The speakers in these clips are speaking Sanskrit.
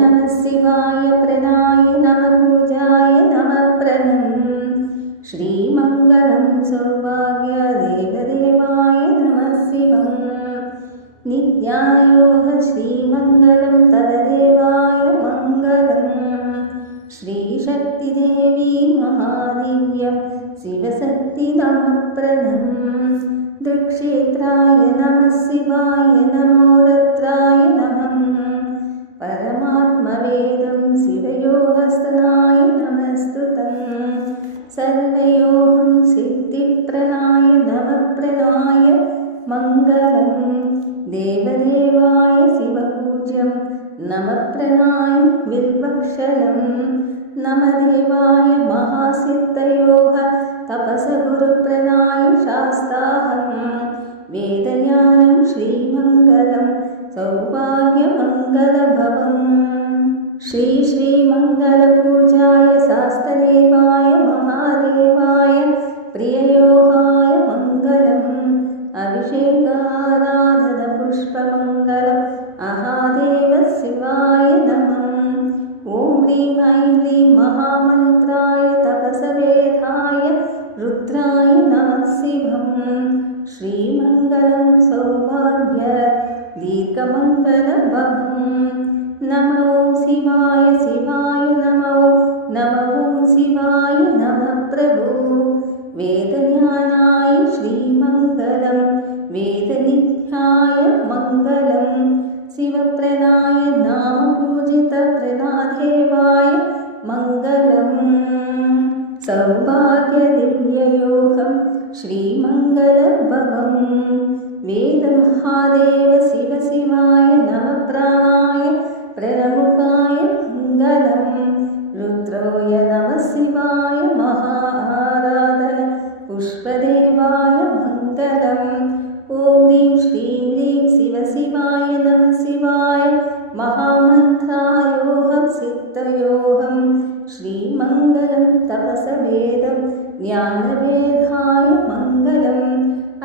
नमः शिवाय प्रणाय नमः पूजाय नमः प्रणम् श्रीमङ्गलं सौभाग्य देवदेवाय नमः शिवम् नित्यायोः श्रीमङ्गलं तव देवाय मङ्गलम् श्रीशक्तिदेवी महादिव्यं शिवशक्ति नमः प्रणम् दृक्षेत्राय नमः शिवाय नमो रुद्राय नमः परमात्मवेदं शिवयोगस्तनाय नमस्तुतं सर्वयोहं सिद्धिप्रणाय नमः प्रणाय मङ्गलं देवदेवाय शिवपूज्यं नमः प्रणाय बिल्वक्षलं नमः देवाय महासिद्धयोः तपसगुरुप्रणाय शास्ताहं वेदज्ञानं श्रीमङ्गलं सौभाग्यमङ्गलभवम् श्रीमङ्गलपूजाय शास्त्रदेवाय महादेवाय प्रिययोगाय मङ्गलम् अभिषेकाराधन पुष्पमङ्गलम् महादेव शिवाय नमः ॐ ह्रीं ऐं ह्रीं महामन्त्राय तपसवेदाय रुद्राय नमः शिवम् श्रीमङ्गलं सौभाग्य दीर्घमङ्गलभवम् नमो शिवाय शिवाय नमो नमो शिवाय नमः प्रभु वेदज्ञानाय श्रीमङ्गलं वेदनिध्याय मङ्गलं शिवप्रणाय नामपूजितप्रणादेवाय मङ्गलम् सौभाग्यदिव्ययोगं श्रीमङ्गलभवम् वेदमहादेव शिव शिवाय नमः प्राणाय प्रणमुखाय मङ्गलम् रुद्रोय नमः शिवाय महाआराधन पुष्पदेवाय मङ्गलम् ॐ ह्रीं श्रीं ह्रीं शिव शिवाय नमः शिवाय महामन्त्रायोहं सिद्धयोहं श्रीमङ्गलं तपसवेदं ज्ञानवेदाय मङ्गलम्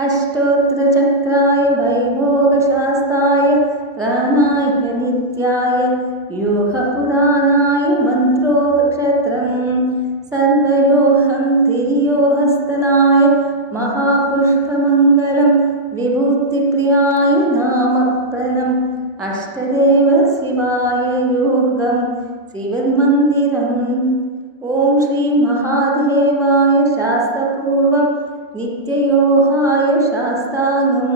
अष्टोत्तरचक्राय वैभोगशास्त्राय प्राणाय नित्याय योगपुराणाय मन्त्रोक्षत्रं सर्वयोहं तिर्योहस्तनाय महापुष्पमङ्गलं विभूतिप्रियाय नामप्रणम् अष्टदेव शिवाय योगं शिवमन्दिरम् ॐ श्री महादेवाय शास्त्रपूर्वं नित्ययोगाय शास्त्रांगं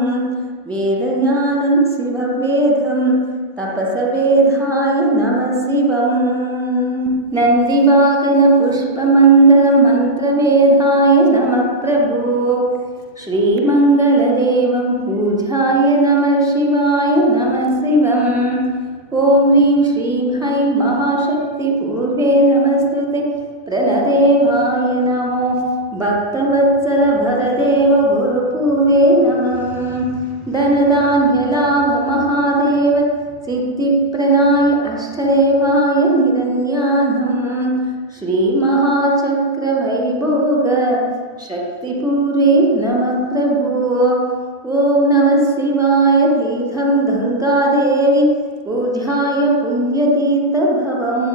वेदज्ञानं शिववेदं तपसवेदाय नमः शिवम् नन्दिवाहनपुष्पमण्डलमन्त्रवेदाय नमः प्रभु श्रीमङ्गलदेवं पूजाय नमः शिवाय नमः शिवम् ॐ ह्रीं श्रीं ऐं महाशक्तिपूर्वे नमस्तुते प्रणदेवाय नमो भक्तवत्सल भरदेव गुरुपूर्वे नमः धनधान्यलाभ महादेव सिद्धिप्रणाय अष्टदेवाय निरञ्जनं श्रीमहाचक्रवैभोग शक्तिपूर्वे नमः प्रभु ॐ नमः शिवाय दीर्घं गङ्गादेवी पूजाय पुण्यतीर्थभवम्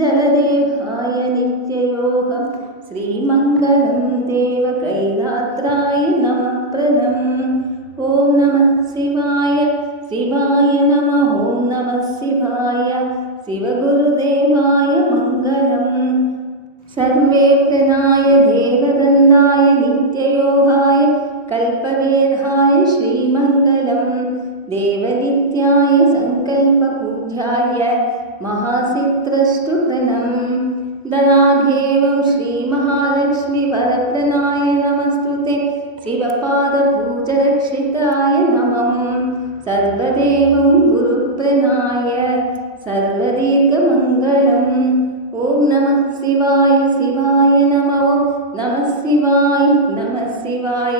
जलदेवाय नित्ययोगं श्रीमङ्गलं देवकैलात्राय नमः प्रणम् ॐ नमः शिवाय शिवाय नमः ॐ नमः शिवाय शिवगुरुदेवाय मङ्गलम् सर्वे प्रणाय देवदन्दाय नित्ययोगाय कल्पवेदाय श्रीमङ्गलं देवनित्याय सङ्कल्पपूज्याय महासिद्धस्तुप्रणम् धनादेवं श्रीमहालक्ष्मीवरप्रणाय नमस्तुते शिवपादपूजरक्षिताय नमः सर्वदेवं गुरुप्रणाय सर्वदीर्घमङ्गलम् ॐ नमः शिवाय शिवाय नमो नमः शिवाय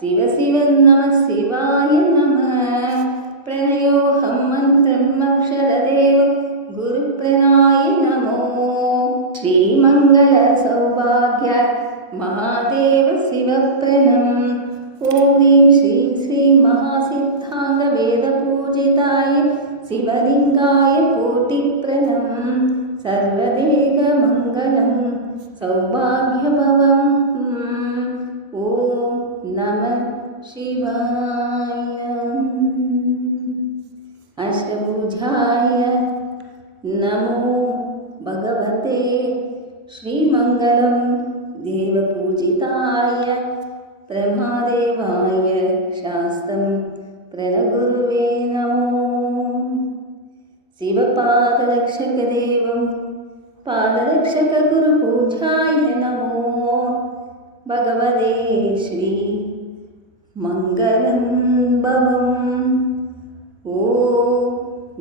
शिव शिव नमः शिवाय नमः प्रणयोऽहं मन्त्रम् अक्षरदेवं गुरुप्राणाय नमो श्रीमङ्गलसौभाग्य महादेव शिवप्रणम् ॐ ह्रीं श्रीं श्रीं महासिद्धाङ्गवेदपूजिताय शिवलिङ्गाय कोटिप्रणमं सर्वदेकमङ्गलं सौभाग्यभवम् ॐ नमः शिवाय। अष्टभुजाय नमो भगवते श्रीमङ्गलं देवपूजिताय ब्रह्मदेवाय शास्तं प्रणगुरुवे नमो। शिवपादरक्षकदेवं पादरक्षकगुरुपूजाय नमो भगवते श्री मङ्गलं भवम् ॐ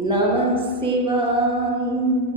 नमः शिवाय।